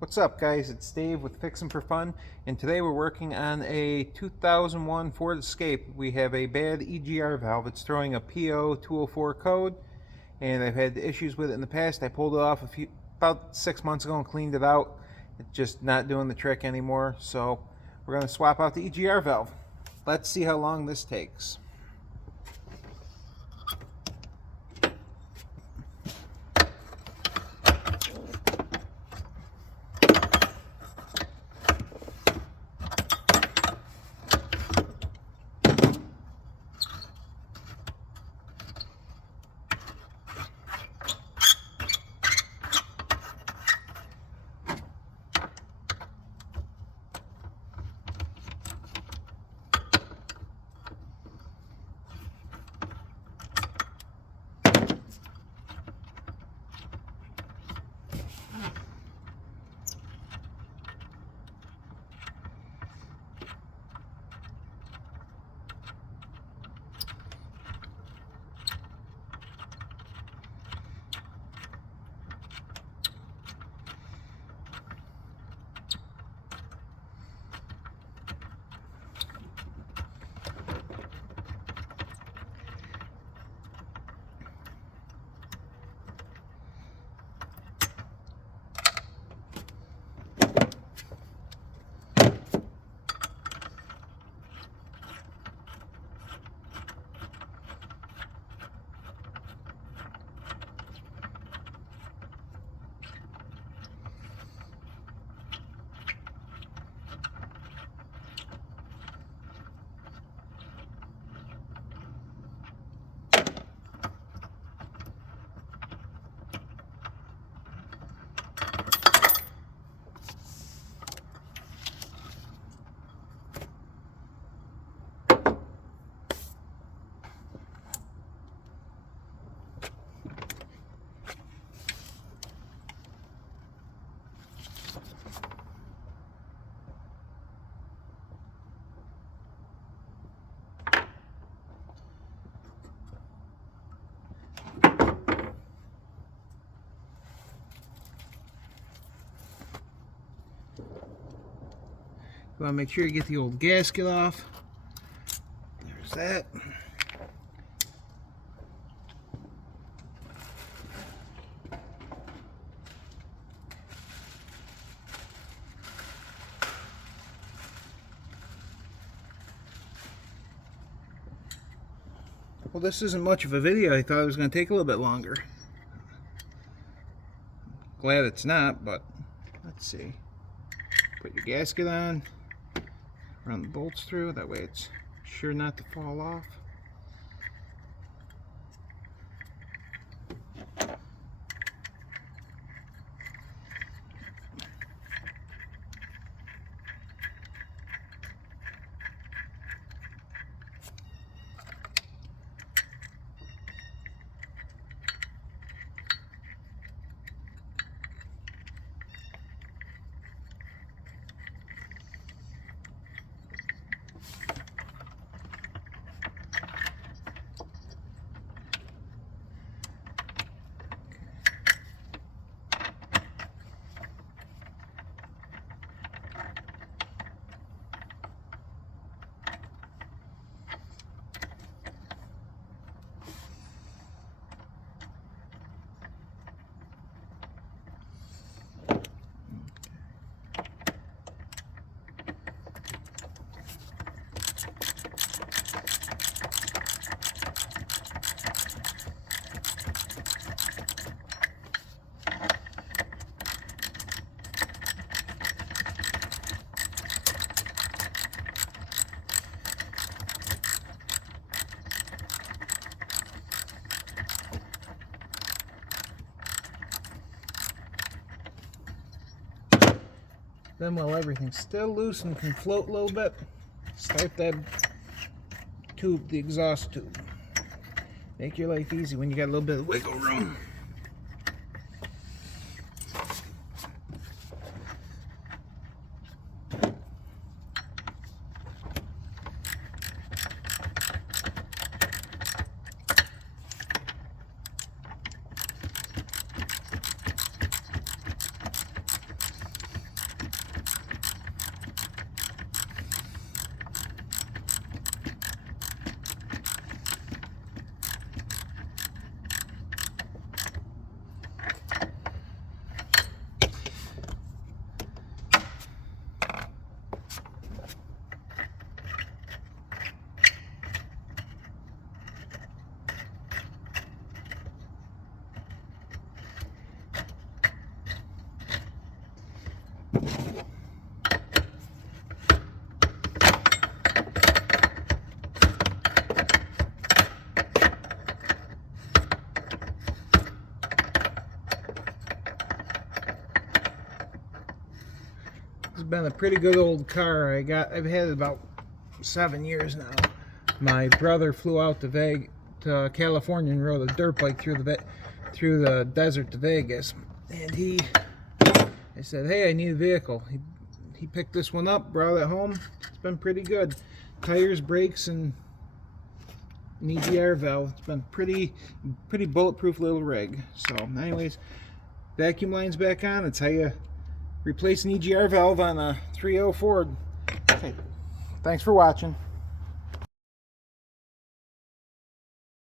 What's up, guys? It's Dave with Fixin' for Fun, and today we're working on a 2001 Ford Escape. We have a bad EGR valve. It's throwing a PO204 code, and I've had issues with it in the past. I pulled it off about 6 months ago and cleaned it out. It's just not doing the trick anymore, so we're going to swap out the EGR valve. Let's see how long this takes. You want to make sure you get the old gasket off. There's that. Well, this isn't much of a video. I thought it was going to take a little bit longer. Glad it's not, but let's see. Put your gasket on. Run the bolts through, that way it's sure not to fall off. Then while everything's still loose and can float a little bit, start that tube, the exhaust tube. Make your life easy when you got a little bit of wiggle room. It's been a pretty good old car. I've had it about 7 years now. My brother flew out to California and rode a dirt bike through the desert to Vegas, and I said, hey, I need a vehicle. He picked this one up, brought it home. It's been pretty good. Tires, brakes, and an EGR valve. It's been pretty bulletproof little rig. So anyways, vacuum line's back on. It's how you replace an EGR valve on a 3.0 Ford. Okay. Thanks for watching.